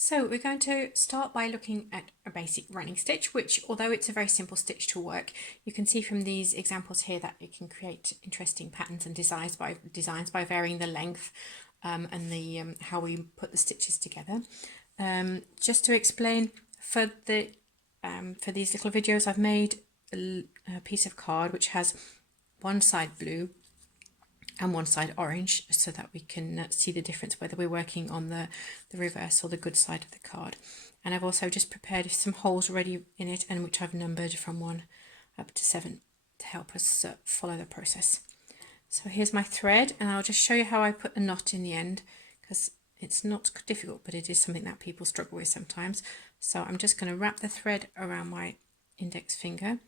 So we're going to start by looking at a basic running stitch, which although it's a very simple stitch to work, you can see from these examples here that you can create interesting patterns and designs by varying the length and the how we put the stitches together. Just to explain, for these little videos I've made a piece of card which has one side blue and one side orange, so that we can see the difference whether we're working on the reverse or the good side of the card. And I've also just prepared some holes already in it, and which I've numbered from 1 up to 7 to help us follow the process. So here's my thread, and I'll just show you how I put the knot in the end, because it's not difficult, but it is something that people struggle with sometimes. So I'm just going to wrap the thread around my index finger and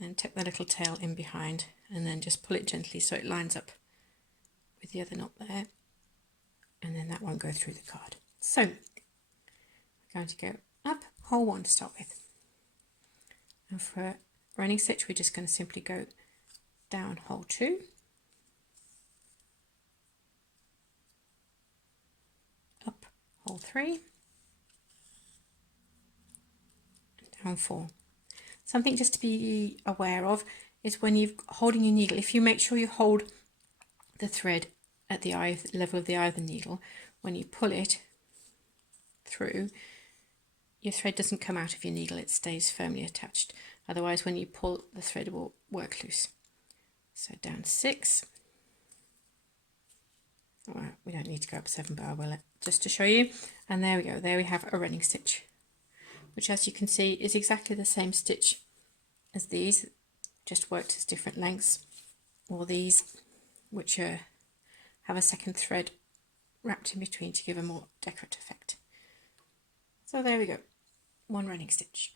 then tuck the little tail in behind, and then just pull it gently so it lines up with the other knot there, and then that won't go through the card. So we're going to go up hole 1 to start with, and for a running stitch we're just going to simply go down hole 2, up hole 3, and down 4. Something just to be aware of is when you're holding your needle, if you make sure you hold the thread at the level of the eye of the needle, when you pull it through, your thread doesn't come out of your needle, it stays firmly attached. Otherwise, when you pull, the thread will work loose. So down 6. Well, we don't need to go up 7, but I will just to show you. And there we go, there we have a running stitch, which, as you can see, is exactly the same stitch as these, just worked as different lengths, or these, which have a second thread wrapped in between to give a more decorative effect. So there we go, one running stitch.